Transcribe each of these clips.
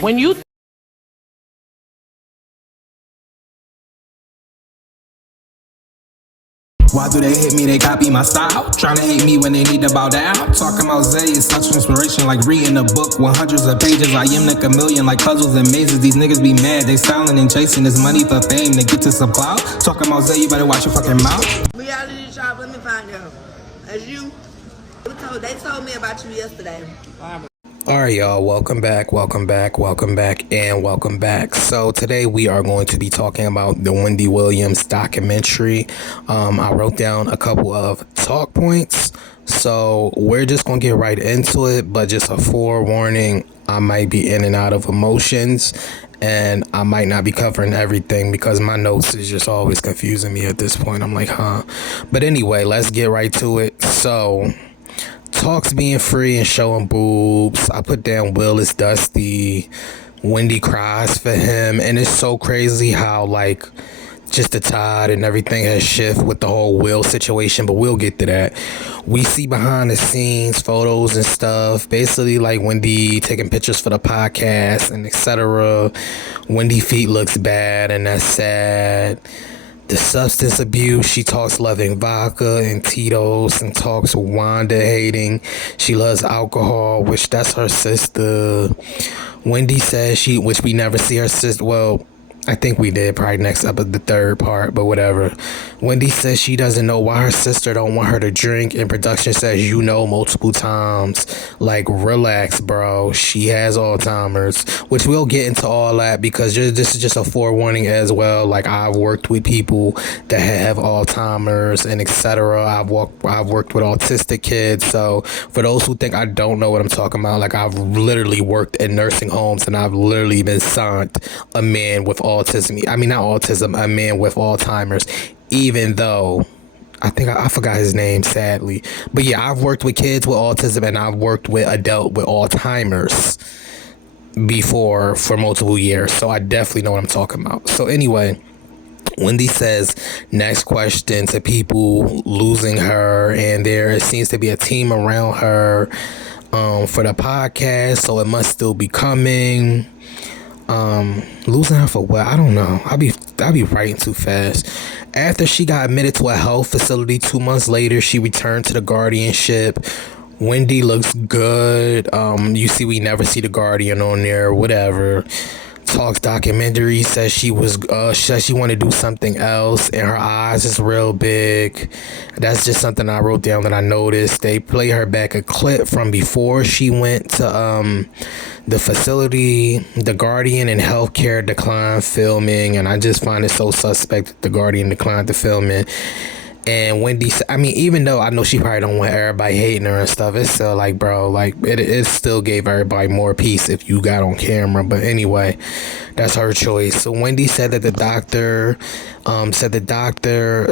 When you Why do they hate me? They copy my style. Tryna hate me when they need to bow down. Talking about Zay is such inspiration, like reading a book with hundreds of pages. I am like a million, like puzzles and mazes. These niggas be mad, they silent and chasing this money for fame to get to some clout. Talking about Zay, you better watch your fucking mouth. Reality shop, let me find out. As you, they told me about you yesterday. Alright y'all, welcome back. So today we are going to be talking about the Wendy Williams documentary. I wrote down a couple of talk points, so we're just gonna get right into it, but just a forewarning, I might be in and out of emotions and I might not be covering everything because my notes is just always confusing me at this point. I'm like, but anyway, let's get right to it. So talks being free and showing boobs. I put down Will is dusty. Wendy cries for him. And it's so crazy how like just the tide and everything has shifted with the whole Will situation, but we'll get to that. We see behind the scenes photos and stuff, basically like Wendy taking pictures for the podcast and etc. Wendy feet looks bad and that's sad. The substance abuse, she talks loving vodka and Tito's and talks Wanda hating. She loves alcohol, which that's her sister. Wendy says which we never see her sister, well, I think we did probably next up at the third part, but whatever. Wendy says she doesn't know why her sister don't want her to drink, and production says multiple times. Like, relax, bro. She has Alzheimer's, which we'll get into all that because this is just a forewarning as well. Like, I've worked with people that have Alzheimer's and etc. I've worked with autistic kids, so for those who think I don't know what I'm talking about, like I've literally worked in nursing homes and I've literally been signed a man with autism. I mean, not autism, a man with Alzheimer's, even though I forgot his name, sadly. But yeah, I've worked with kids with autism and I've worked with adult with Alzheimer's before for multiple years. So I definitely know what I'm talking about. So anyway, Wendy says, next question to people losing her, and there seems to be a team around her for the podcast, so it must still be coming. Losing her for what? I don't know. I'll be writing too fast. After she got admitted to a health facility 2 months later, she returned to the guardianship. Wendy looks good. You see, we never see the guardian on there, whatever. Talks documentary, says she wanted to do something else, and her eyes is real big. That's just something I wrote down that I noticed. They play her back a clip from before she went to the facility. The Guardian and healthcare declined filming, and I just find it so suspect that the Guardian declined the filming. And Wendy, I mean, even though I know she probably don't want everybody hating her and stuff, it's still like, bro, like it still gave everybody more peace if you got on camera. But anyway, that's her choice. So Wendy said that the doctor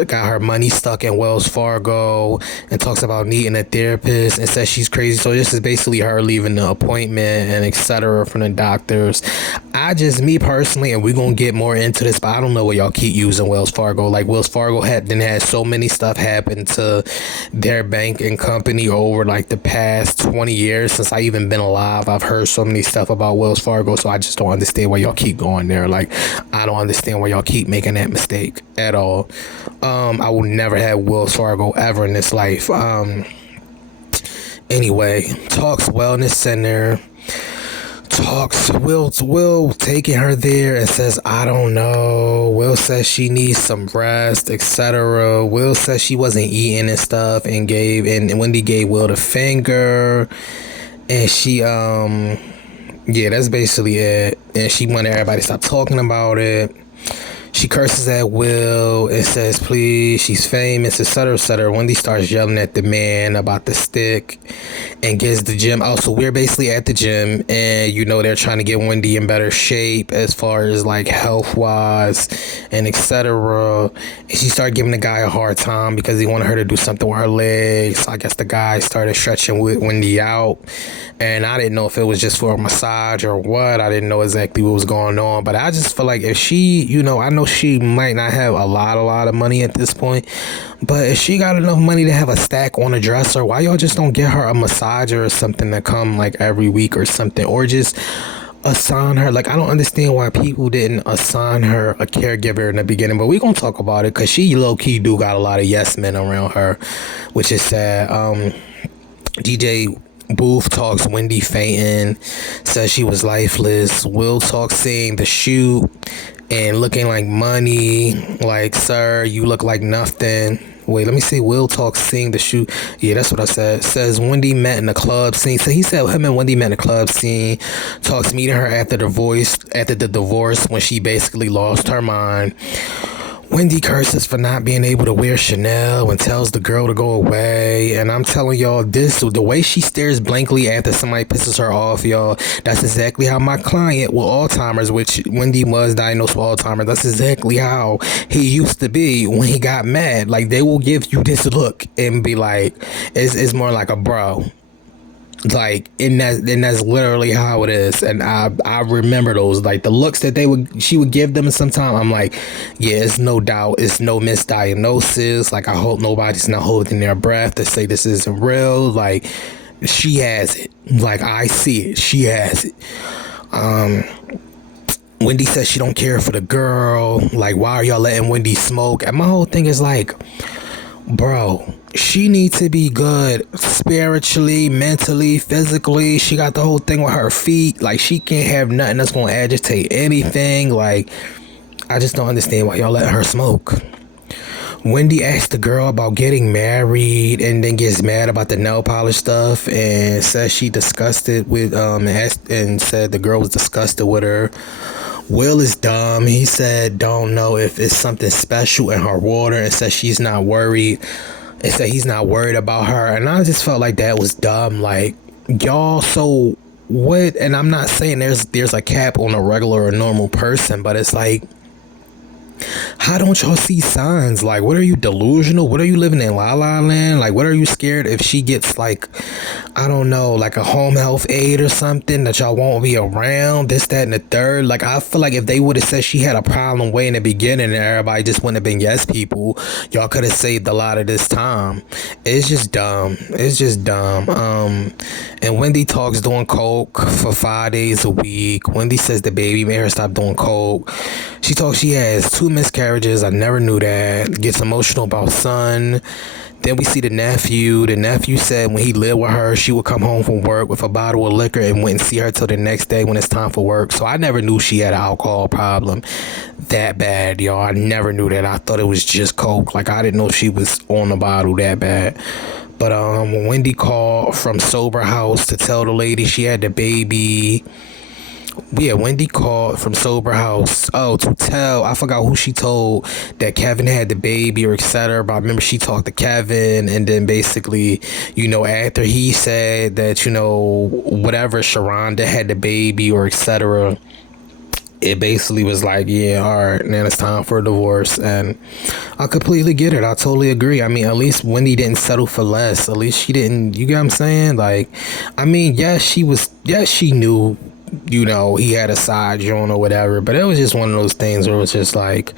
got her money stuck in Wells Fargo and talks about needing a therapist and says she's crazy. So this is basically her leaving the appointment and etc. from the doctors. Me personally, and we're gonna get more into this, but I don't know why y'all keep using Wells Fargo. Like, Wells Fargo had so many stuff happen to their bank and company over like the past 20 years since I even been alive. I've heard so many stuff about Wells Fargo, so I just don't understand why y'all keep going there. Like, I don't understand why y'all keep making that mistake at all. I will never have Wells Fargo ever in this life. Anyway, talks wellness center. Talks Will taking her there and says, I don't know. Will says she needs some rest, etc. Will says she wasn't eating and stuff, and Wendy gave Will the finger, and she yeah, that's basically it. And she wanted everybody to stop talking about it. She curses at Will and says, please, she's famous, etc., etc. Wendy starts yelling at the man about the stick and gets the gym. Oh, so we're basically at the gym, and they're trying to get Wendy in better shape as far as like health-wise and etc. And she started giving the guy a hard time because he wanted her to do something with her legs. So I guess the guy started stretching Wendy out, and I didn't know if it was just for a massage or what. I didn't know exactly what was going on, but I just feel like if she, I know she might not have a lot of money at this point, but if she got enough money to have a stack on a dresser, why y'all just don't get her a massager or something to come like every week or something, or just assign her, like, I don't understand why people didn't assign her a caregiver in the beginning, but we gonna talk about it because she low-key do got a lot of yes men around her, which is sad. DJ Booth talks Wendy fainting, says she was lifeless. Will talks seeing the shoot and looking like money. Like, sir, you look like nothing. Wait, let me see. Will talks seeing the shoot. Yeah, that's what I said. Says Wendy met in the club scene. So he said him and Wendy met in the club scene. Talks meeting her after the divorce when she basically lost her mind. Wendy curses for not being able to wear Chanel and tells the girl to go away. And I'm telling y'all, the way she stares blankly after somebody pisses her off, y'all, that's exactly how my client with Alzheimer's, which Wendy was diagnosed with Alzheimer's, that's exactly how he used to be when he got mad. Like, they will give you this look and be like, it's more like a bro. Like, and that's literally how it is. And I remember those, like, the looks that she would give them, and sometimes I'm like, yeah, it's no doubt, it's no misdiagnosis. Like, I hope nobody's not holding their breath to say this isn't real. Like, she has it. Like, I see it, she has it. Wendy says she don't care for the girl. Like, why are y'all letting Wendy smoke? And my whole thing is like, bro, she needs to be good spiritually, mentally, physically. She got the whole thing with her feet. Like, she can't have nothing that's gonna agitate anything. Like, I just don't understand why y'all let her smoke. Wendy asked the girl about getting married and then gets mad about the nail polish stuff and says she disgusted with and said the girl was disgusted with her. Will is dumb. He said don't know if it's something special in her water and said she's not worried. And said he's not worried about her. And I just felt like that was dumb. Like, y'all, so what? And I'm not saying there's a cap on a regular or normal person, but it's like, how don't y'all see signs? Like, what are you, delusional? What are you, living in La La Land? Like, what are you scared if she gets, like, I don't know, like a home health aide or something that y'all won't be around, this, that, and the third? Like, I feel like if they would have said she had a problem way in the beginning and everybody just wouldn't have been yes people, y'all could have saved a lot of this time. It's just dumb. It's just dumb. And Wendy talks doing coke for 5 days a week. Wendy says the baby made her stop doing coke. She talks she has 2 miscarriages. I never knew that. Gets emotional about son. Then we see the nephew. The nephew said when he lived with her, she would come home from work with a bottle of liquor and wouldn't see her till the next day when it's time for work. So I never knew she had an alcohol problem that bad, y'all. I never knew that. I thought it was just coke. Like, I didn't know she was on the bottle that bad. But when Wendy called from sober house to tell the lady she had the baby. Yeah, Wendy called from sober house. Oh, to tell, I forgot who she told that Kevin had the baby or etc. But I remember she talked to Kevin, and then basically, after he said that, whatever, Sharonda had the baby or etc. It basically was like, yeah, all right, now it's time for a divorce. And I completely get it. I totally agree. I mean, at least Wendy didn't settle for less. At least she didn't, you get what I'm saying? Like, I mean, yes, she knew, he had a side joint or whatever, but it was just one of those things where it was just like,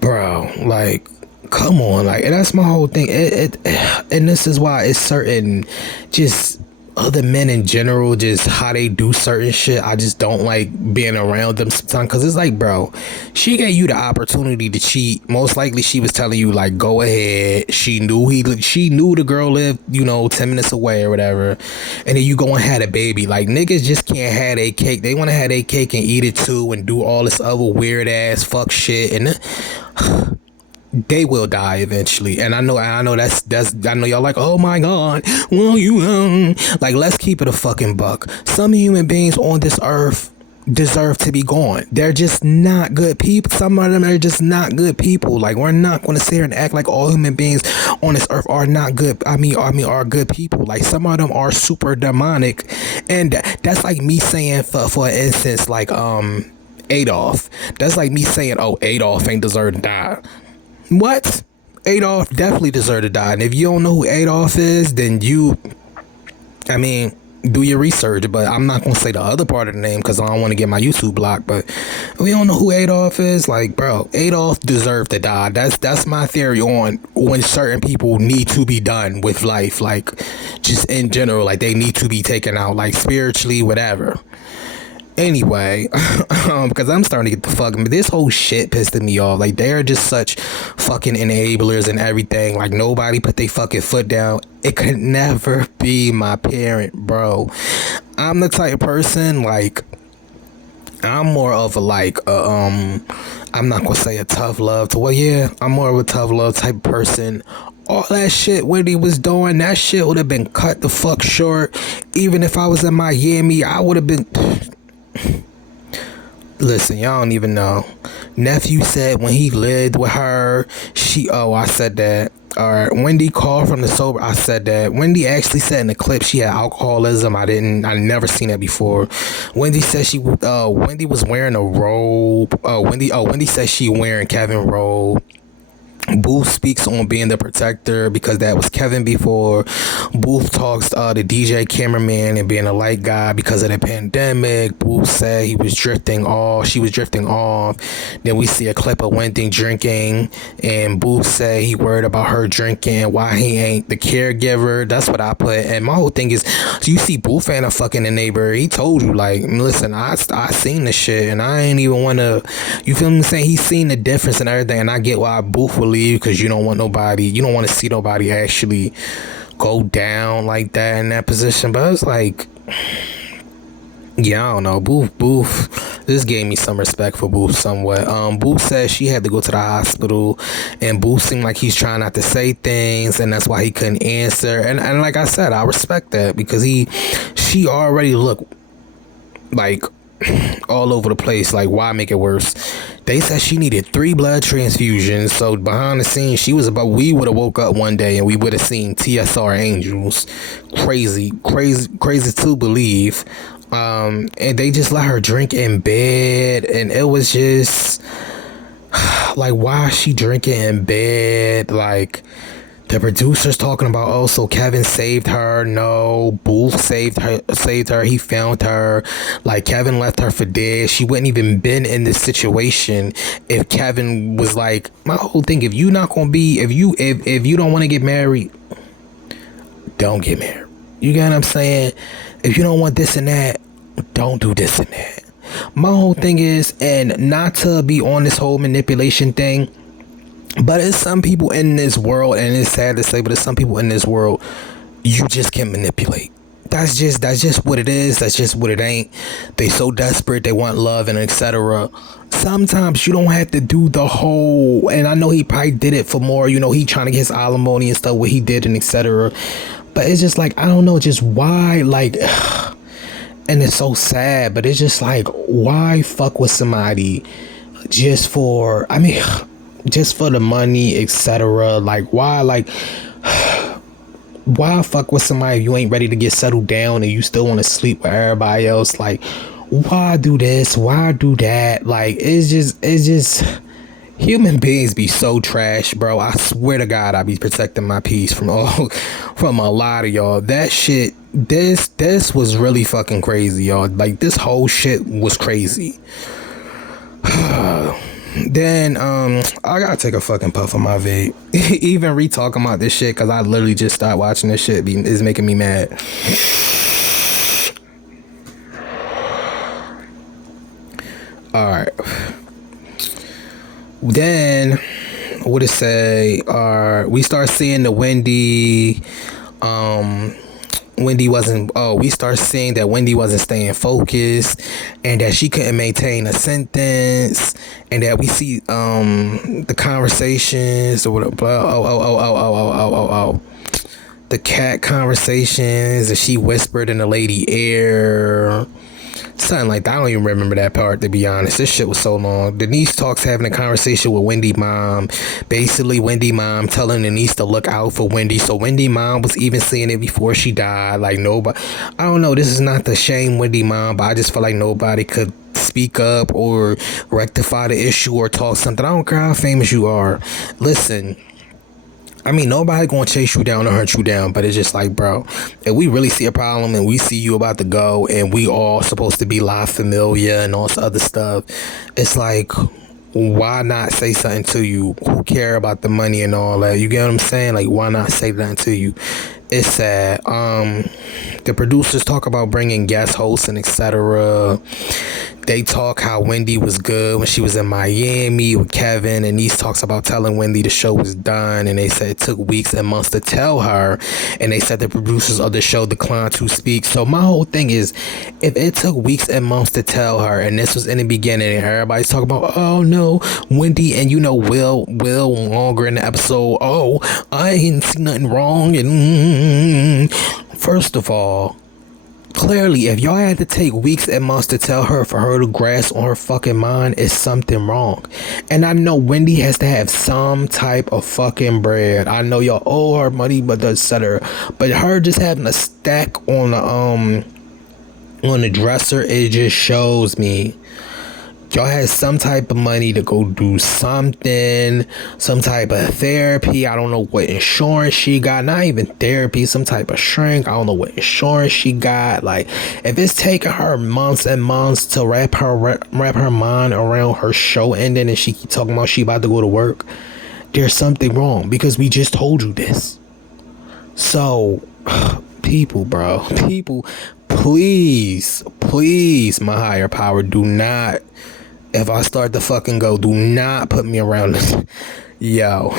bro, like, come on. Like, and that's my whole thing. And this is why it's certain, just other men in general, just how they do certain shit, I just don't like being around them sometimes, because it's like, bro, she gave you the opportunity to cheat. Most likely she was telling you, like, go ahead. She knew the girl lived 10 minutes away or whatever, and then you go and had a baby. Like, niggas just can't have a cake. They want to have a cake and eat it too and do all this other weird ass fuck shit, and they will die eventually. And I know that's I know y'all like, oh my god, well, like, let's keep it a fucking buck. Some human beings on this earth deserve to be gone. They're just not good people. Some of them are just not good people. Like, we're not going to sit here and act like all human beings on this earth are not good. I mean are good people. Like, some of them are super demonic, and that's like me saying, for instance, like Adolf. That's like me saying, oh, Adolf ain't deserve to die. What? Adolf definitely deserved to die. And if you don't know who Adolf is, then do your research. But I'm not going to say the other part of the name because I don't want to get my YouTube blocked. But if you don't know who Adolf is, like, bro, Adolf deserved to die. That's my theory on when certain people need to be done with life. Like, just in general, like, they need to be taken out, like, spiritually, whatever. Anyway, because I'm starting to get the fucking this whole shit pissing me off. Like they are just such fucking enablers and everything. Like nobody put their fucking foot down. It could never be my parent, bro. I'm the type of person like I'm more of a I'm not gonna say a tough love to well yeah, I'm more of a tough love type of person. All that shit Wendy was doing, that shit would have been cut the fuck short. Even if I was in Miami, I would have been listen, y'all don't even know. Nephew said when he lived with her, I said that. Or Wendy called from the sober. I said that. Wendy actually said in the clip she had alcoholism. I never seen that before. Wendy said Wendy was wearing a robe. Wendy said she wearing Kevin robe. Booth speaks on being the protector because that was Kevin before. Booth talks the DJ cameraman and being a light guy because of the pandemic. Booth said he was drifting off. She was drifting off. Then we see a clip of Wendy drinking, and Booth said he worried about her drinking. Why he ain't the caregiver? That's what I put. And my whole thing is, so you see Booth ain't a fucking neighbor. He told you like, listen, I seen the shit, and I ain't even want to. You feel me saying? He's seen the difference and everything, and I get why Booth will leave because you don't want to see nobody actually go down like that in that position. But it's like, yeah, I don't know. Booth. This gave me some respect for Booth somewhat. Booth said she had to go to the hospital, and Booth seemed like he's trying not to say things, and that's why he couldn't answer. And like I said, I respect that because she already looked like all over the place. Like, why make it worse? They said she needed 3 blood transfusions. So behind the scenes, we would have woke up one day and we would have seen TSR angels. Crazy to believe. And they just let her drink in bed, and it was just like, why is she drinking in bed? Like, the producer's talking about, oh, so Kevin saved her. No, Booth saved her. He found her. Like, Kevin left her for dead. She wouldn't even been in this situation if Kevin was like, my whole thing, if you not gonna be, if you don't want to get married, don't get married. You get what I'm saying? If you don't want this and that, don't do this and that. My whole thing is, and not to be on this whole manipulation thing, but it's some people in this world, and it's sad to say, but it's some people in this world you just can manipulate. That's just what it is. That's just what it ain't. They so desperate, they want love and etc. Sometimes you don't have to do the whole, and I know he probably did it for more, he trying to get his alimony and stuff, what he did and etc. But it's just like, I don't know, just why, like, and it's so sad, but it's just like, why fuck with somebody just for the money, etc. Like, why fuck with somebody if you ain't ready to get settled down and you still want to sleep with everybody else? Like, why do this? Why do that? Like, it's just human beings be so trash, bro. I swear to God, I be protecting my peace from a lot of y'all. That shit, this was really fucking crazy, y'all. Like, this whole shit was crazy. Then I gotta take a fucking puff of my vape. Even re-talking about this shit, because I literally just started watching this shit is making me mad. Alright. Then what it say? We start seeing the we start seeing that Wendy wasn't staying focused, and that she couldn't maintain a sentence, and that we see the conversations or whatever. The cat conversations, and she whispered in the lady ear. Something like that. I don't even remember that part, to be honest. This shit was so long. Denise talks having a conversation with Wendy mom. Basically, Wendy mom telling Denise to look out for Wendy. So Wendy mom was even seeing it before she died. Like, nobody, I don't know. This is not the shame Wendy mom, but I just feel like nobody could speak up or rectify the issue or talk something. I don't care how famous you are. Listen, nobody gonna chase you down or hunt you down, but it's just like, bro, if we really see a problem and we see you about to go and we all supposed to be La Familia and all this other stuff, it's like, why not say something to you? Who care about the money and all that? You get what I'm saying? Like, why not say that to you? It's sad. The producers talk about bringing guest hosts and etc. They talk how Wendy was good when she was in Miami with Kevin, and Niece talks about telling Wendy the show was done, and they said it took weeks and months to tell her, and they said the producers of the show declined to speak. So my whole thing is, if it took weeks and months to tell her, and this was in the beginning, and everybody's talking about, oh no, Wendy, and Will longer in the episode, oh, I ain't seen nothing wrong, and first of all, clearly, if y'all had to take weeks and months to tell her for her to grasp on her fucking mind, is something wrong. And I know Wendy has to have some type of fucking bread. I know y'all owe her money, but etc. But her just having a stack on the dresser, it just shows me y'all had some type of money to go do something, some type of therapy. I don't know what insurance she got. Not even therapy, some type of shrink. I don't know what insurance she got. Like, if it's taking her months and months to wrap her mind around her show ending, and she keep talking about she about to go to work, there's something wrong, because we just told you this. So, people, please, my higher power, do not. If I start to fucking go, do not put me around this. Yo.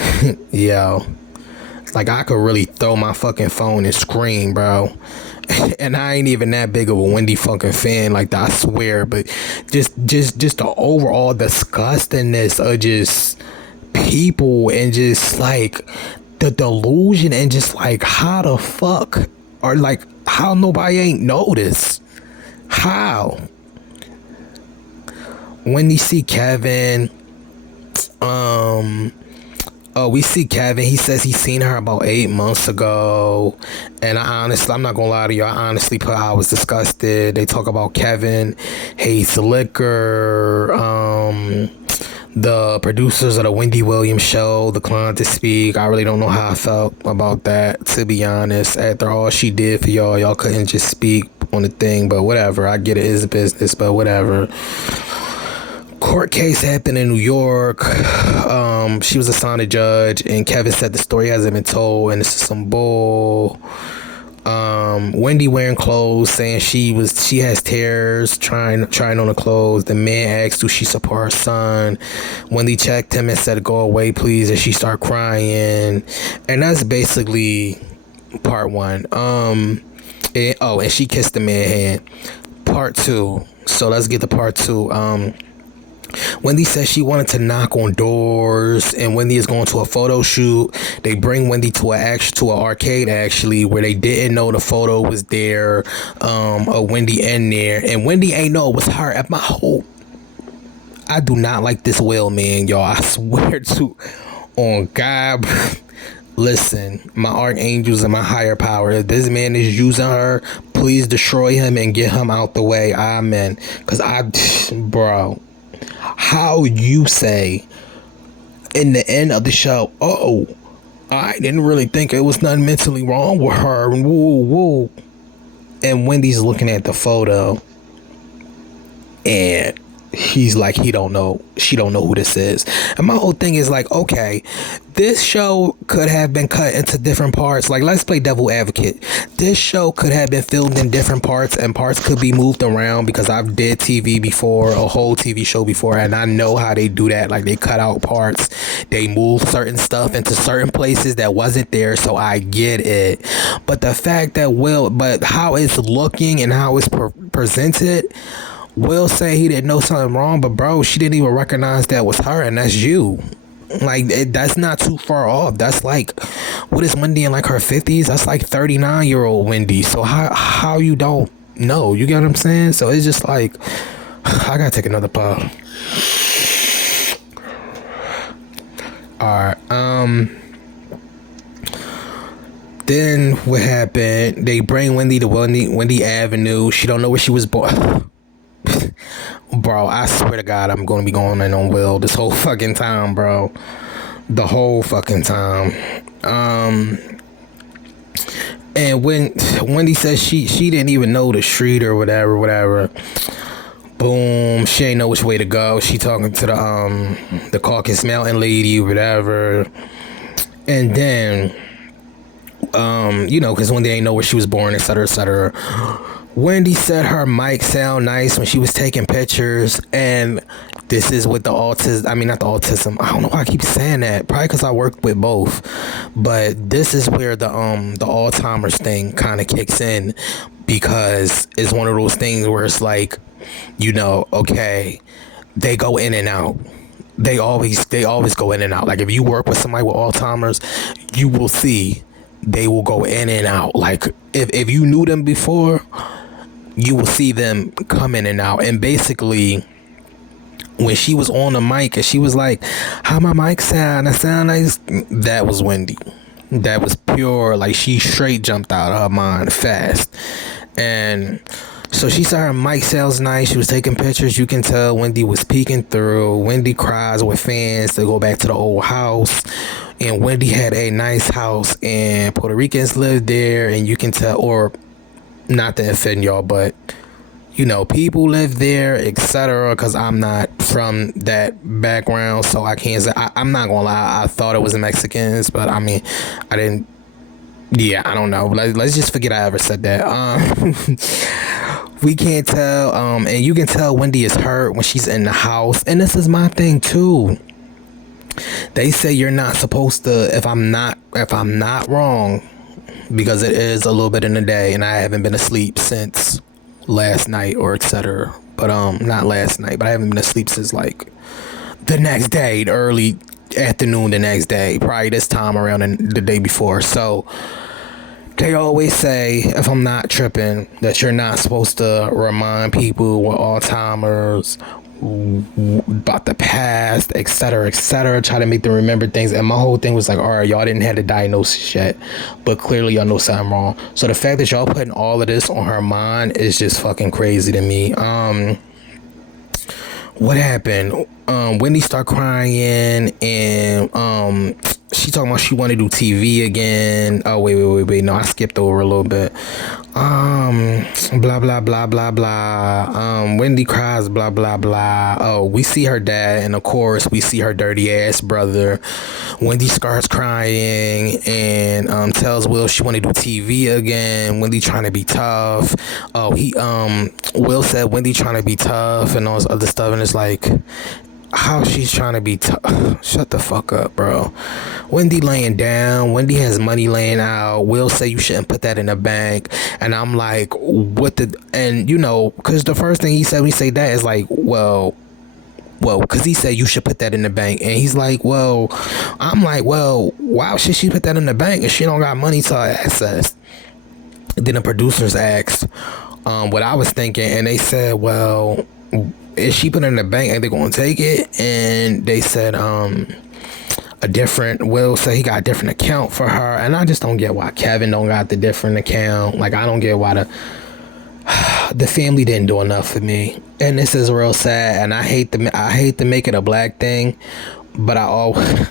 Like, I could really throw my fucking phone and scream, bro. And I ain't even that big of a Wendy fucking fan like that, I swear. But just the overall disgustingness of just people, and just like the delusion, and just like how the fuck, or like how nobody ain't noticed. How? When you see Kevin, we see Kevin. He says he's seen her about 8 months ago, and I'm not gonna lie to you. I honestly I was disgusted. They talk about Kevin hates liquor. The producers of the Wendy Williams show declined to speak. I really don't know how I felt about that, to be honest. After all she did for y'all couldn't just speak on the thing. But whatever. I get it is business, but whatever. Court case happened in New York. She was assigned a judge, and Kevin said the story hasn't been told, and this is some bull. Wendy wearing clothes, saying she has tears, trying on the clothes. The man asked, do she support her son? Wendy checked him and said, go away, please, and she started crying. And that's basically part one. And she kissed the man's hand. Part two. So let's get to part two. Wendy says she wanted to knock on doors, and Wendy is going to a photo shoot. They bring Wendy to an arcade, actually, where they didn't know the photo was there, of Wendy in there, and Wendy ain't know it was her. At my hope, I do not like this Will, man, y'all. I swear to on God. Listen, my archangels and my higher power, if this man is using her, please destroy him and get him out the way. Amen. Because bro, how you say in the end of the show, oh, I didn't really think it was nothing mentally wrong with her, woo, and Wendy's looking at the photo, and he's like, she don't know who this is. And my whole thing is like, okay, this show could have been cut into different parts. Like, let's play devil advocate. This show could have been filmed in different parts, and parts could be moved around, because I've did TV before, a whole TV show before, and I know how they do that. Like, they cut out parts, they move certain stuff into certain places that wasn't there, so I get it. But the fact that how it's looking and how it's presented, Will say he didn't know something wrong, but bro, she didn't even recognize that was her, and that's you. Like, that's not too far off. That's like, what is Wendy in, like her 50s? That's like 39-year-old Wendy. So how you don't know? You get what I'm saying? So it's just like, I gotta take another puff. Alright, then what happened? They bring Wendy to Wendy Avenue. She don't know where she was born. Bro, I swear to God, I'm gonna be going in on Will this whole fucking time, bro. The whole fucking time. And when Wendy says she didn't even know the street or whatever. Boom, she ain't know which way to go. She talking to the Caucasus Mountain lady, whatever. And then because Wendy ain't know where she was born, etc., etc. Wendy said her mic sound nice when she was taking pictures, and this is with the autism. I mean, not the autism. I don't know why I keep saying that. Probably because I worked with both, but this is where the Alzheimer's thing kind of kicks in, because it's one of those things where it's like, okay, they go in and out. They always go in and out. Like if you work with somebody with Alzheimer's, you will see they will go in and out. Like if you knew them before, you will see them come in and out. And basically, when she was on the mic and she was like, "How my mic sound? I sound nice." That was Wendy. That was pure. Like she straight jumped out of her mind fast. And so she said her mic sounds nice. She was taking pictures. You can tell Wendy was peeking through. Wendy cries with fans to go back to the old house. And Wendy had a nice house, and Puerto Ricans lived there. And you can tell, or not to offend y'all, but people live there, etc. Because I'm not from that background, so I can't say. I'm not gonna lie. I thought it was Mexicans, but I mean, I didn't. Yeah, I don't know. Let's just forget I ever said that. We can't tell. And you can tell Wendy is hurt when she's in the house. And this is my thing too. They say you're not supposed to. If I'm not wrong, because it is a little bit in the day, and I haven't been asleep since last night or etc. But not last night, but I haven't been asleep since like the next day, early afternoon the next day, probably this time around the day before. So they always say, if I'm not tripping, that you're not supposed to remind people with Alzheimer's about the past, etc., etc., try to make them remember things. And my whole thing was like, all right, y'all didn't have the diagnosis yet, but clearly y'all know something wrong. So the fact that y'all putting all of this on her mind is just fucking crazy to me. What happened? Wendy started crying, and she talking about she want to do TV again. Oh wait. No, I skipped over a little bit. Blah blah blah blah blah. Wendy cries. Blah blah blah. Oh, we see her dad, and of course we see her dirty ass brother. Wendy starts crying and tells Will she want to do TV again. Wendy trying to be tough. Oh, Will said Wendy trying to be tough and all this other stuff, and it's like, how she's trying to be tough. Shut the fuck up, bro. Wendy laying down. Wendy has money laying out. Will say you shouldn't put that in the bank. And I'm like, what the... And, because the first thing he said when he said that is like, well, because he said you should put that in the bank. And he's like, well, I'm like, well, why should she put that in the bank if she don't got money to access? Then the producers asked what I was thinking, and they said, well, if she put it in the bank, ain't they gonna take it? And they said Will say he got a different account for her, and I just don't get why Kevin don't got the different account. Like, I don't get why the family didn't do enough for me, and this is real sad. And I hate to make it a black thing, but I always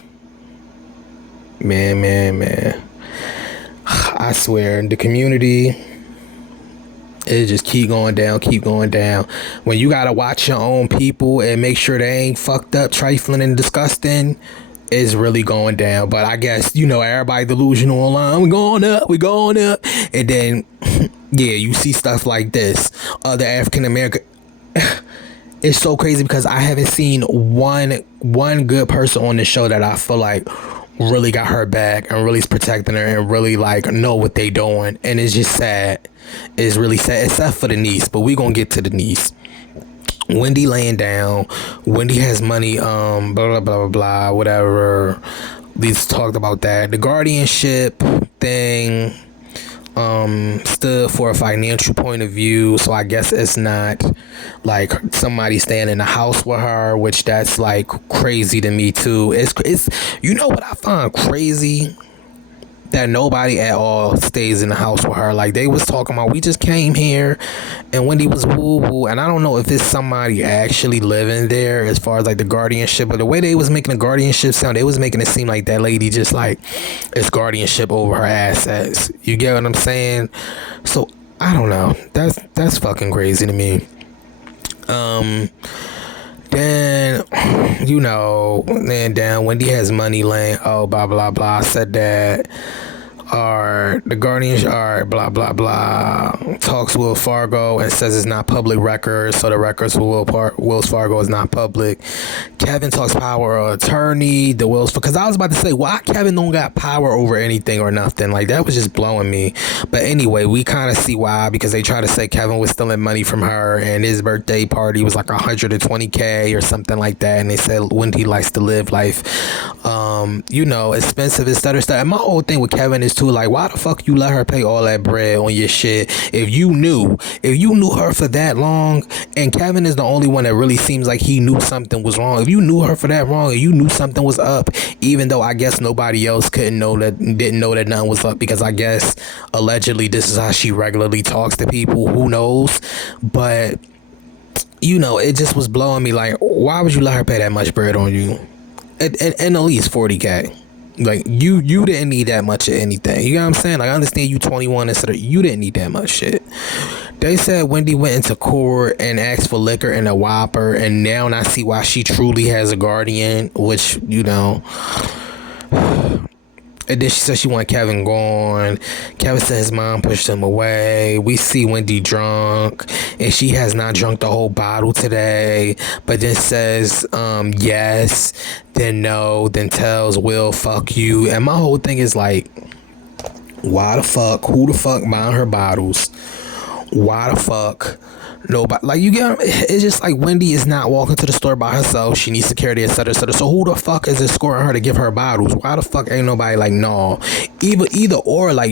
man, I swear the community, it just keep going down. When you gotta watch your own people and make sure they ain't fucked up, trifling, and disgusting, it's really going down. But I guess, everybody delusional online. We going up. And then, yeah, you see stuff like this. Other African American. It's so crazy because I haven't seen one good person on the show that I feel like really got her back and really is protecting her and really like know what they doing. And it's just sad. It's really sad, except for the niece, but we gonna get to the niece. Wendy laying down. Wendy has money, blah blah blah blah, whatever. These talked about that. The guardianship thing stood for a financial point of view, so I guess it's not like somebody staying in the house with her, which that's like crazy to me too. It's what I find crazy, that nobody at all stays in the house with her. Like, they was talking about, we just came here, and Wendy was woo-woo, and I don't know if it's somebody actually living there as far as like the guardianship, but the way they was making the guardianship sound, they was making it seem like that lady just like it's guardianship over her assets. You get what I'm saying? So I don't know. That's fucking crazy to me. Then, then down, Wendy has money laying, oh, blah, blah, blah, said that. The Guardians are blah blah blah. Talks Wells Fargo and says it's not public records, so the records for Wells Fargo is not public. Kevin talks power of attorney. The Wells, because I was about to say why Kevin don't got power over anything or nothing. Like that was just blowing me. But anyway, we kind of see why, because they try to say Kevin was stealing money from her and his birthday party was like $120K or something like that, and they said Wendy likes to live life, expensive instead of stuff. And my whole thing with Kevin is too, like, why the fuck you let her pay all that bread on your shit if you knew her for that long? And Kevin is the only one that really seems like he knew something was wrong. If you knew her for that long and you knew something was up, even though I guess nobody else didn't know that nothing was up, because I guess allegedly this is how she regularly talks to people, who knows? But it just was blowing me, like, why would you let her pay that much bread on you? And at least $40K. Like, you didn't need that much of anything. You know what I'm saying? Like, I understand you 21 instead of, you didn't need that much shit. They said Wendy went into court and asked for liquor and a Whopper, and now I see why she truly has a guardian, which, and then she said she wanted Kevin gone. Kevin said his mom pushed him away. We see Wendy drunk, and she has not drunk the whole bottle today, but then says yes, then no, then tells Will, fuck you. And my whole thing is like, why the fuck, who the fuck buying her bottles? Why the fuck nobody? Like, you get, it's just like Wendy is not walking to the store by herself. She needs security, etc., etc. So who the fuck is escorting her to give her bottles? Why the fuck ain't nobody like, no? Either or, like,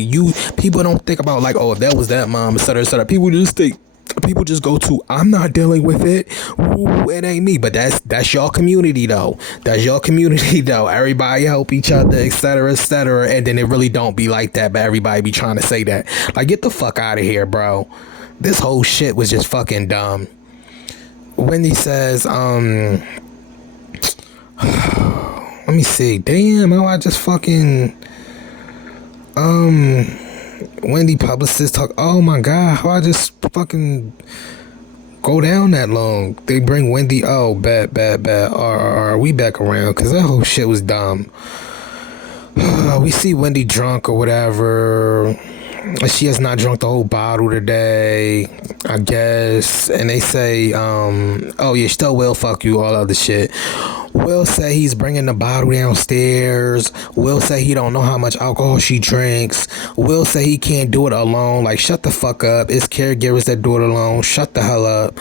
people don't think about, like, oh, if that was that mom, etc., etc. People just go to, I'm not dealing with it. Ooh, it ain't me. But that's your community though. That's your community though. Everybody help each other, etc., etc. And then it really don't be like that, but everybody be trying to say that. Like, get the fuck out of here, bro. This whole shit was just fucking dumb. Wendy says, let me see. Damn, how I just fucking Wendy publicist talk. Oh my god, how I just fucking go down that long. They bring Wendy. Oh, bad. Are we back around? Cause that whole shit was dumb. We see Wendy drunk or whatever. She has not drunk the whole bottle today, I guess. And they say, oh yeah, still Will, fuck you, all other shit. Will say he's bringing the bottle downstairs. Will say he don't know how much alcohol she drinks. Will say he can't do it alone. Like, shut the fuck up. It's caregivers that do it alone. Shut the hell up.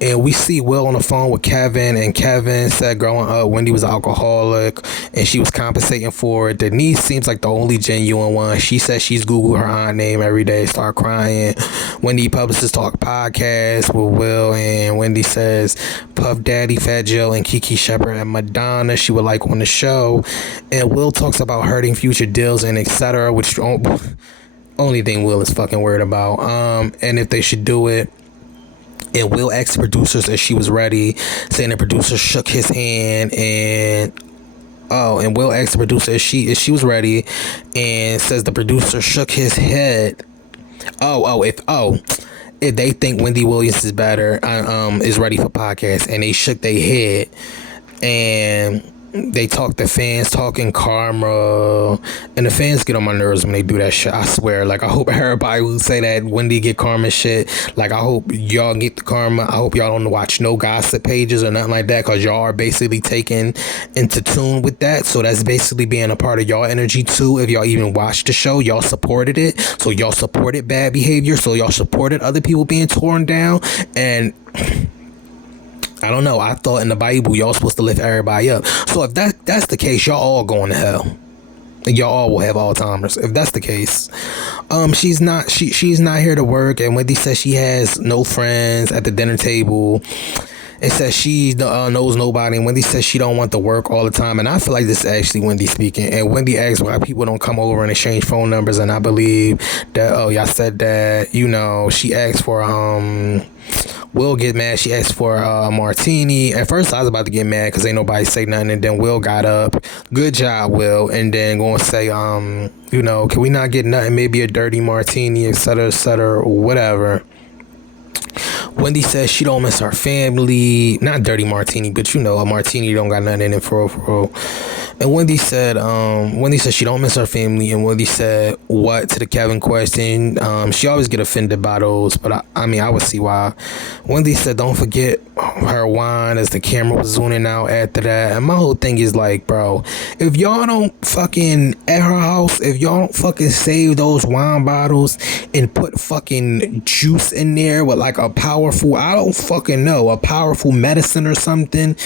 And we see Will on the phone with Kevin, and Kevin said growing up Wendy was an alcoholic and she was compensating for it. Denise seems like the only genuine one. She says she's Googled her aunt name every day, start crying. Wendy publicists talk podcast with Will, and Wendy says Puff Daddy, Fat Joe, and Kiki Shepard and Madonna she would like on the show. And Will talks about hurting future deals and etc., which only thing Will is fucking worried about. And if they should do it. And Will asked the producers if she was ready, saying the producer shook his hand, and Will asked the producer if she was ready, and says the producer shook his head. If they think Wendy Williams is better, is ready for podcast, and they shook their head, and they talk the fans talking karma, and the fans get on my nerves when they do that shit. I swear. Like, I hope everybody will say that Wendy get karma shit. Like, I hope y'all get the karma. I hope y'all don't watch no gossip pages or nothing like that, because y'all are basically taken into tune with that. So that's basically being a part of y'all energy too. If y'all even watched the show, y'all supported it. So y'all supported bad behavior. So y'all supported other people being torn down. And I don't know. I thought in the Bible y'all supposed to lift everybody up. So if that's the case, y'all all going to hell. And y'all all will have Alzheimer's. If that's the case, she's not here to work. And Wendy says she has no friends at the dinner table. It says she knows nobody, and Wendy says she don't want to work all the time. And I feel like this is actually Wendy speaking. And Wendy asks why people don't come over and exchange phone numbers. And I believe that, y'all said that, she asked for, Will get mad. She asked for a martini. At first, I was about to get mad because ain't nobody say nothing. And then Will got up. Good job, Will. And then going to say, can we not get nothing? Maybe a dirty martini, etc., etc., whatever. Wendy says she don't miss her family. Not dirty martini, but you know, a martini don't got nothing in it for real. And Wendy said she don't miss her family. And Wendy said, what to the Kevin question? She always get offended by those, but I mean, I would see why. Wendy said, don't forget her wine as the camera was zooming out after that. And my whole thing is like, bro, if y'all don't fucking, at her house, if y'all don't fucking save those wine bottles and put fucking juice in there with like a powerful, I don't fucking know, a powerful medicine or something,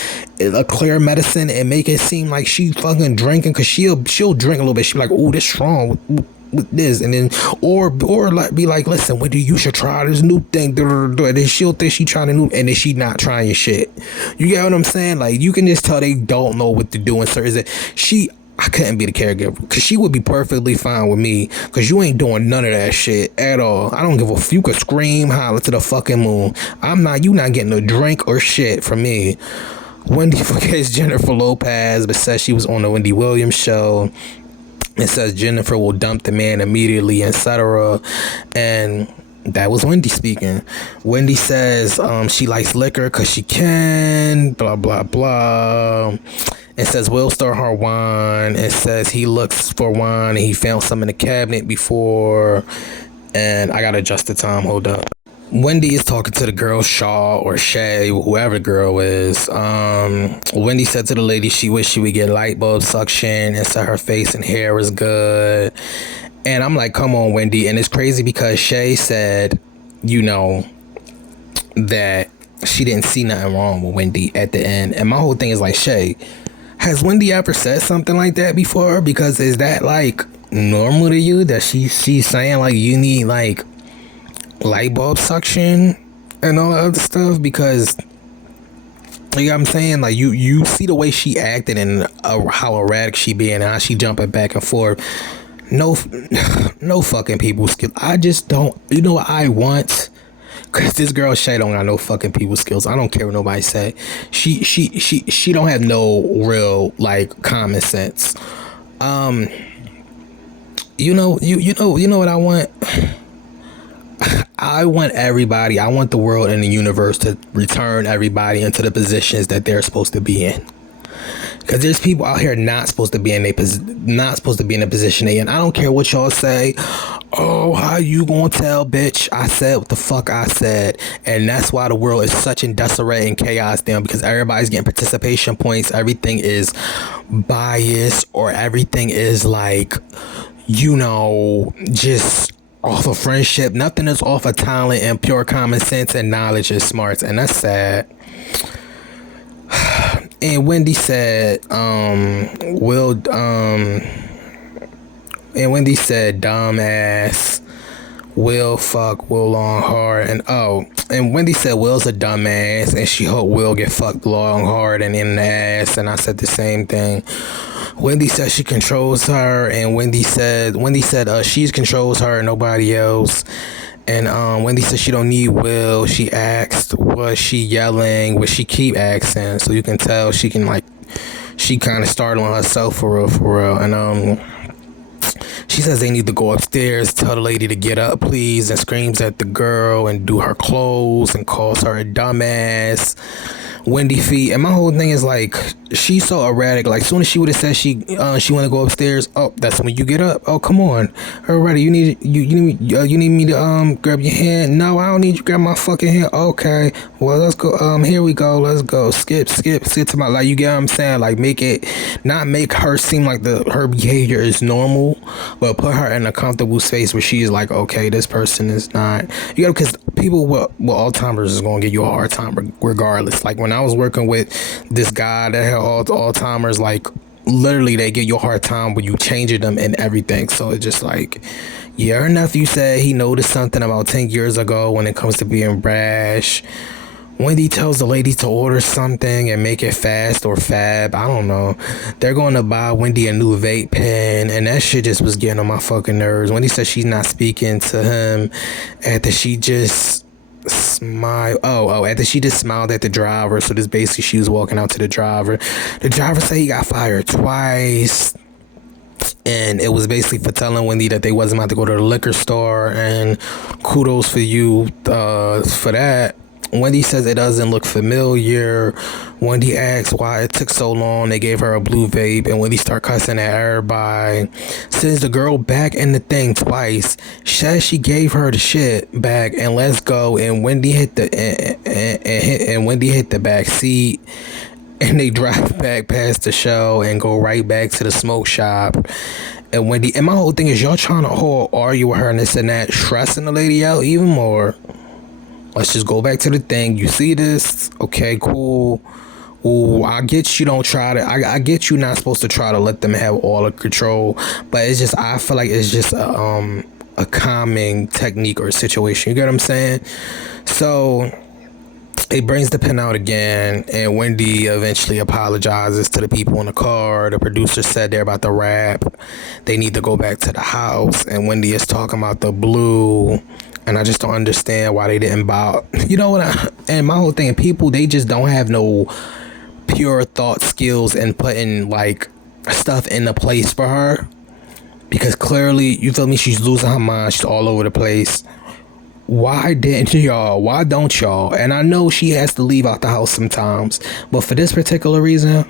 a clear medicine, and make it seem like she fucking drinking, cause she'll drink a little bit. She'll be like, oh, this strong with this, and then or like be like, listen, Wendy, you should try this new thing. And then she'll think she trying to new, and then she not trying shit. You get what I'm saying? Like, you can just tell they don't know what to do. And so is it I couldn't be the caregiver, because she would be perfectly fine with me, because you ain't doing none of that shit at all. I don't give a f. You could scream, holler to the fucking moon. You not getting a drink or shit from me. Wendy forgets Jennifer Lopez, but says she was on the Wendy Williams show. It says Jennifer will dump the man immediately, etc. And that was Wendy speaking. Wendy says she likes liquor because she can, blah, blah, blah. It says Will start her wine. It says he looks for wine and he found some in the cabinet before. And I got to adjust the time. Hold up. Wendy is talking to the girl Shaw or Shay, whoever the girl is. Wendy said to the lady she wished she would get light bulb suction and said her face and hair was good. And I'm like, come on, Wendy. And it's crazy because Shay said, you know, that she didn't see nothing wrong with Wendy at the end. And my whole thing is like, Shay, has Wendy ever said something like that before? Because is that like normal to you, that she's saying like you need like light bulb suction and all that other stuff? Because you know what I'm saying, like you see the way she acted and how erratic she being and how she jumping back and forth. No fucking people skills. I just don't, you know what I want? Cause this girl Shay don't got no fucking people skills. I don't care what nobody say. She don't have no real like common sense. You know what I want? I want everybody, I want the world and the universe to return everybody into the positions that they're supposed to be in. Because there's people out here not supposed to be in the position they in. I don't care what y'all say. Oh, how you gonna tell, bitch? I said what the fuck I said. And that's why the world is such in disarray and chaos now, because everybody's getting participation points. Everything is biased, or everything is like, you know, just off of friendship. Nothing is off of talent and pure common sense and knowledge and smarts, and that's sad. And Wendy said, and Wendy said, dumbass, Will fuck Will long hard, and Wendy said Will's a dumbass, and she hoped Will get fucked long hard and in the ass, and I said the same thing. Wendy said she controls her, and Wendy said she controls her and nobody else. And Wendy said she don't need Will. She asked, was she yelling? Would she keep asking? So you can tell she kind of startling herself for real. And she says they need to go upstairs, tell the lady to get up, please, and screams at the girl and do her clothes and calls her a dumbass. Wendy feet. And my whole thing is like, she's so erratic. Like, soon as she would have said she want to go upstairs, oh, that's when you get up. Oh, come on, already. You need me to grab your hand? No, I don't need you to grab my fucking hand. Okay, well, let's go. Here we go. Let's go. Skip to my, like, you get what I'm saying? Like, not make her seem like her behavior is normal, but put her in a comfortable space where she is like, okay, this person is not. You know, because people with Alzheimer's is gonna give you a hard time regardless. Like, when I was working with this guy that had Alzheimer's, like, literally they give you a hard time when you changing them and everything. So it's just like, yeah, her nephew said he noticed something about 10 years ago when it comes to being brash. Wendy tells the lady to order something and make it fast or fab. I don't know. They're going to buy Wendy a new vape pen, and that shit just was getting on my fucking nerves. Wendy said she's not speaking to him after she just smiled. After she just smiled at the driver. So this basically, she was walking out to the driver. The driver said he got fired twice. And it was basically for telling Wendy that they wasn't about to go to the liquor store. And kudos for you for that. Wendy says it doesn't look familiar. Wendy asks why it took so long. They gave her a blue vape, and Wendy start cussing at everybody. Sends the girl back in the thing twice. Says she gave her the shit back, and let's go. And Wendy hit the and Wendy hit the back seat, and they drive back past the show and go right back to the smoke shop. And Wendy, and my whole thing is y'all trying to argue with her and this and that, stressing the lady out even more. Let's just go back to the thing. You see this? Okay, cool. Ooh, I get you don't try to. I get you not supposed to try to let them have all the control, but it's just I feel like it's just a calming technique or situation. You get what I'm saying? So he brings the pen out again, and Wendy eventually apologizes to the people in the car. The producer said they're about to wrap. They need to go back to the house, and Wendy is talking about the blue. And I just don't understand why they didn't buy. You know what? And my whole thing, people, they just don't have no pure thought skills and putting like stuff into place for her. Because clearly, you feel me? She's losing her mind. She's all over the place. Why didn't y'all? Why don't y'all? And I know she has to leave out the house sometimes. But for this particular reason,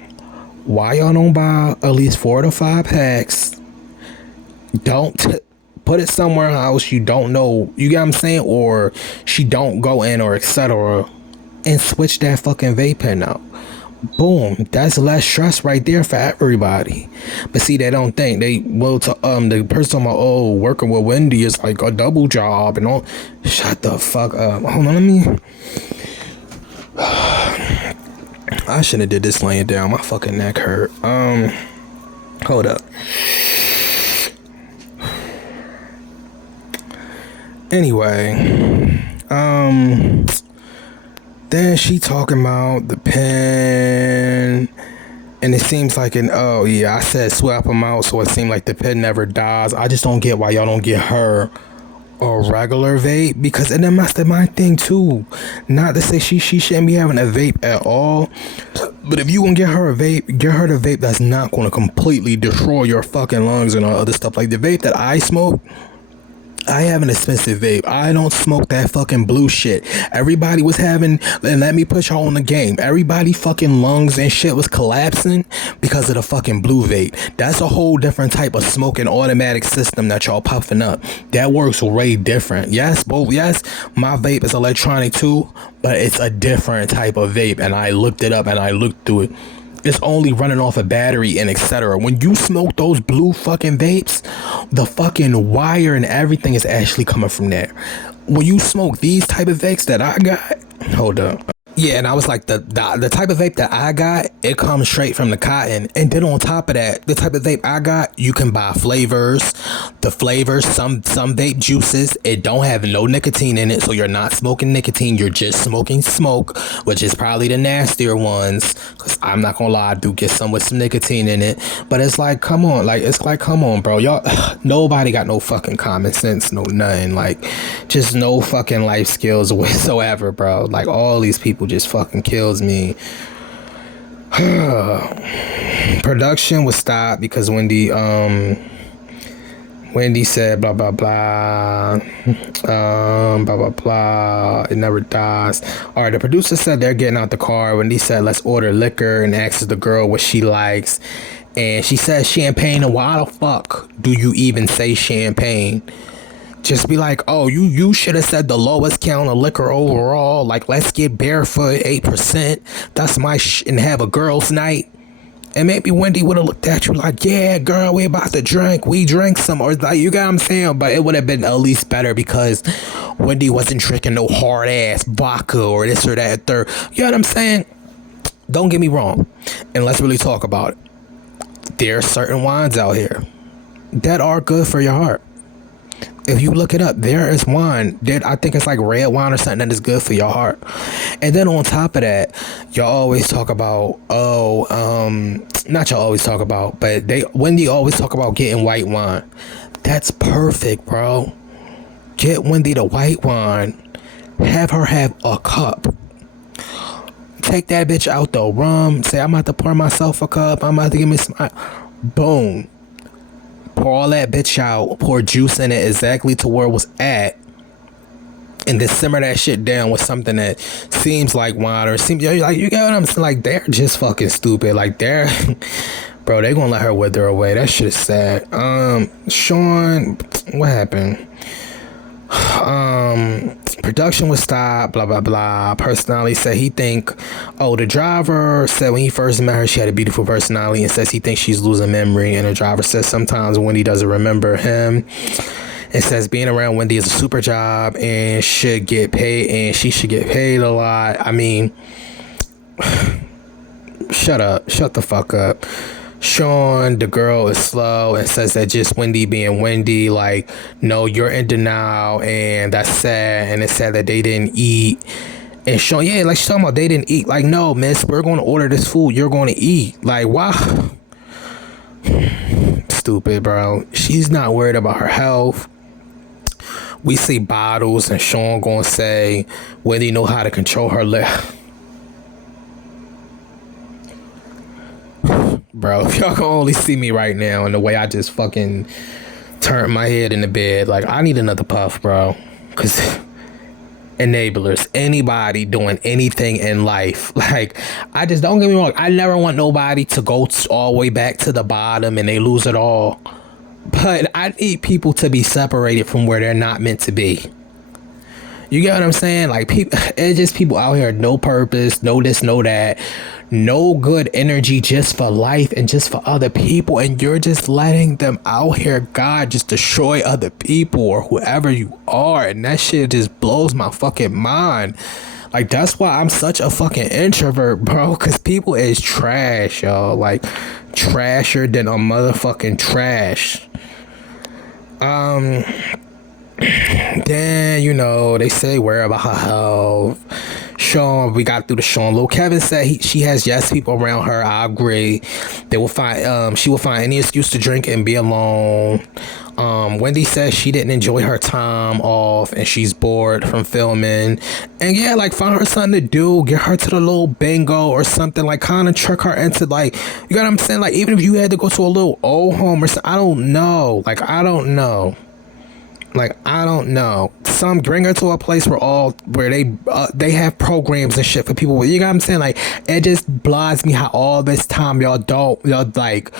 why y'all don't buy at least 4 to 5 packs? Don't put it somewhere else you don't know, you get what I'm saying, or she don't go in or etc. and switch that fucking vape pen out. Boom, that's less stress right there for everybody. But see, they don't think they will to the person about, oh, working with Wendy is like a double job and all. Shut the fuck up. Hold on, let me. I should have did this laying down. My fucking neck hurt. Hold up. Anyway, then she talking about the pen, and it seems like oh yeah, I said swap them out, so it seemed like the pen never dies. I just don't get why y'all don't get her a regular vape, because and then that's my thing too. Not to say she shouldn't be having a vape at all, but if you gonna get her a vape, get her the vape that's not gonna completely destroy your fucking lungs and all other stuff. Like the vape that I smoke, I have an expensive vape. I don't smoke that fucking blue shit. Everybody was having, and let me put y'all on the game. Everybody fucking lungs and shit was collapsing because of the fucking blue vape. That's a whole different type of smoking automatic system that y'all puffing up. That works way different. Yes, my vape is electronic too, but it's a different type of vape. And I looked it up and I looked through it. It's only running off a battery and etc. When you smoke those blue fucking vapes, the fucking wire and everything is actually coming from there. When you smoke these type of vapes that I got, hold up. Yeah, and I was like, the type of vape that I got, it comes straight from the cotton. And then on top of that, the type of vape I got, you can buy flavors. The flavors, some vape juices, it don't have no nicotine in it, so you're not smoking nicotine, you're just smoking smoke, which is probably the nastier ones. Cause I'm not gonna lie, I do get some with some nicotine in it. But it's like, come on, bro. Y'all, nobody got no fucking common sense, no nothing. Like, just no fucking life skills whatsoever, bro. Like, all these people just fucking kills me. Production was stopped because Wendy said blah blah blah, blah blah blah, it never dies. All right, the producer said they're getting out the car. Wendy said let's order liquor and asks the girl what she likes, and she says champagne. And why the fuck do you even say champagne? Just be like, oh, you should have said the lowest count of liquor overall. Like, let's get barefoot 8%. That's my and have a girls' night. And maybe Wendy would have looked at you like, yeah, girl, we about to drink. We drank some. Or like, you got what I'm saying? But it would have been at least better because Wendy wasn't drinking no hard ass vodka or this or that third. You know what I'm saying? Don't get me wrong. And let's really talk about it. There are certain wines out here that are good for your heart. If you look it up, there is wine that I think it's like red wine or something that is good for your heart. And then on top of that, y'all always talk about, not y'all always talk about, but Wendy always talk about getting white wine. That's perfect, bro. Get Wendy the white wine. Have her have a cup. Take that bitch out the rum. Say, I'm about to pour myself a cup. I'm about to give me some. Boom. Pour all that bitch out, pour juice in it exactly to where it was at, and then simmer that shit down with something that seems like wine or seems like, you get what I'm saying? Like, they're just fucking stupid. Like, they're bro, they gonna let her wither away. That shit is sad. Sean, what happened? Production was stopped, blah blah blah. Personality said he think, the driver said when he first met her she had a beautiful personality, and says he thinks she's losing memory. And the driver says sometimes Wendy doesn't remember him. It says being around Wendy is a super job and should get paid, and she should get paid a lot. I mean, shut the fuck up. Sean, the girl is slow and says that just Wendy being Wendy, like, no, you're in denial and that's sad, and it's sad that they didn't eat. And Sean, yeah, like she's talking about they didn't eat. Like, no, miss, we're going to order this food, you're going to eat. Like, why? Stupid, bro. She's not worried about her health. We see bottles and Sean gonna say Wendy know how to control her lip. Bro, if y'all can only see me right now and the way I just fucking turned my head in the bed, like, I need another puff, bro. Because enablers, anybody doing anything in life, like, I just, don't get me wrong, I never want nobody to go all the way back to the bottom and they lose it all. But I need people to be separated from where they're not meant to be. You get what I'm saying? Like, people, it's just people out here, no purpose, no this, no that, no good energy just for life and just for other people, and you're just letting them out here, God, just destroy other people or whoever you are, and that shit just blows my fucking mind. Like, that's why I'm such a fucking introvert, bro, because people is trash, y'all. Like, trasher than a motherfucking trash. Then, you know, they say worry about her health. Sean, we got through the Sean. Lil Kevin said she has yes people around her. I agree. They will find she will find any excuse to drink and be alone. Wendy says she didn't enjoy her time off and she's bored from filming. And yeah, like, find her something to do. Get her to the little bingo or something. Like, kind of trick her into, like, you got what I'm saying? Like, even if you had to go to a little old home or something, I don't know. Like, I don't know. Some bring her to a place where they have programs and shit for people. You know what I'm saying? Like, it just blinds me how all this time y'all like,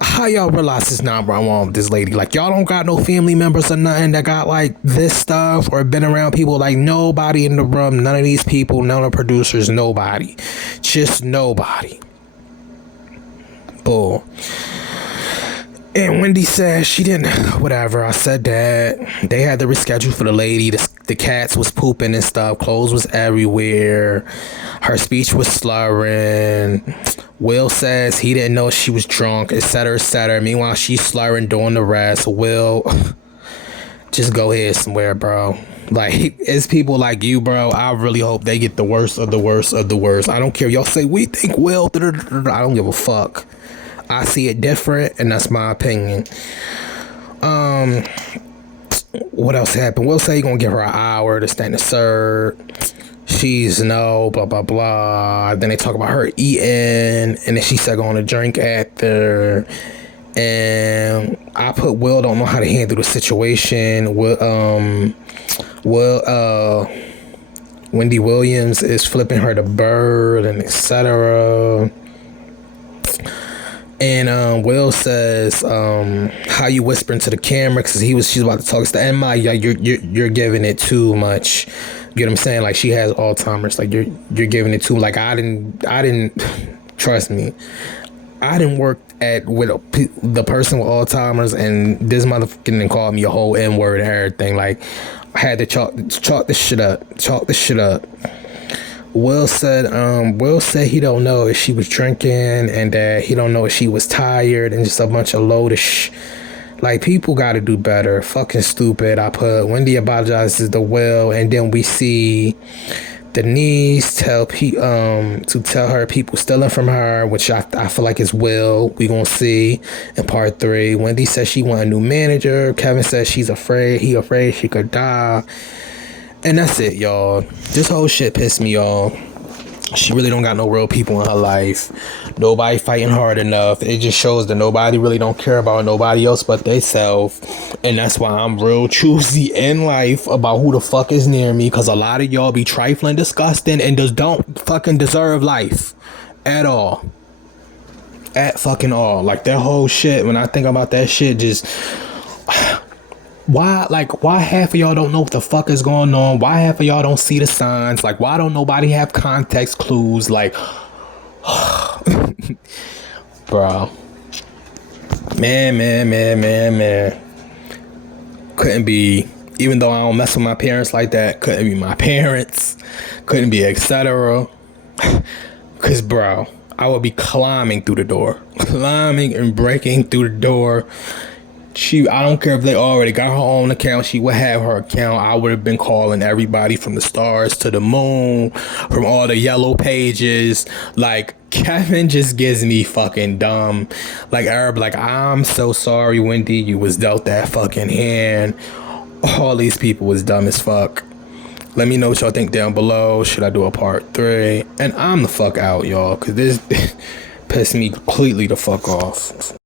how y'all realize it's not wrong with this lady. Like, y'all don't got no family members or nothing that got like this stuff or been around people. Like, nobody in the room, none of these people, none of the producers, nobody, just nobody. Bull. And Wendy said she didn't, whatever. I said that they had to reschedule for the lady. The cats was pooping and stuff. Clothes was everywhere. Her speech was slurring. Will says he didn't know she was drunk, etc., etc. Meanwhile, she's slurring, doing the rest. Will, just go ahead somewhere, bro. Like, it's people like you, bro. I really hope they get the worst of the worst of the worst. I don't care. Y'all say, we think Will. I don't give a fuck. I see it different, and that's my opinion. What else happened? Will say he gonna give her an hour to stand and serve. She's no, blah, blah, blah. Then they talk about her eating, and then she said going to drink after. And I put Will don't know how to handle the situation. Wendy Williams is flipping her the bird and etc. And Will says, how you whispering to the camera? Because she's about to talk. It's the Emma, you're giving it too much. You get what I'm saying? Like, she has Alzheimer's. Like, you're giving it too. Like, I didn't trust me. I didn't work with the person with Alzheimer's, and this motherfucker didn't call me a whole N-word and everything. Like, I had to chalk this shit up. Will said he don't know if she was drinking and that he don't know if she was tired and just a bunch of loadish. Like, people gotta do better. Fucking stupid. I put Wendy apologizes to Will, and then we see Denise to tell her people stealing from her, which I feel like is Will. We gonna see in part 3. Wendy says she want a new manager. Kevin says she's afraid. He afraid she could die. And that's it, y'all. This whole shit pissed me off. She really don't got no real people in her life. Nobody fighting hard enough. It just shows that nobody really don't care about nobody else but theyself. And that's why I'm real choosy in life about who the fuck is near me. Cause a lot of y'all be trifling, disgusting, and just don't fucking deserve life at all. At fucking all. Like that whole shit, when I think about that shit, just why half of y'all don't know what the fuck is going on? Why half of y'all don't see the signs? Like, why don't nobody have context clues? Like, bro, man, couldn't be. Even though I don't mess with my parents like that, couldn't be my parents, couldn't be etc. Cause bro, I would be climbing through the door, climbing and breaking through the door. I don't care if they already got her own account. She would have her account. I would have been calling everybody from the stars to the moon, from all the yellow pages. Like, Kevin just gives me fucking dumb. Like, Herb, like, I'm so sorry, Wendy, you was dealt that fucking hand. All these people was dumb as fuck. Let me know what y'all think down below. Should I do a part 3? And I'm the fuck out, y'all, because this pissed me completely the fuck off.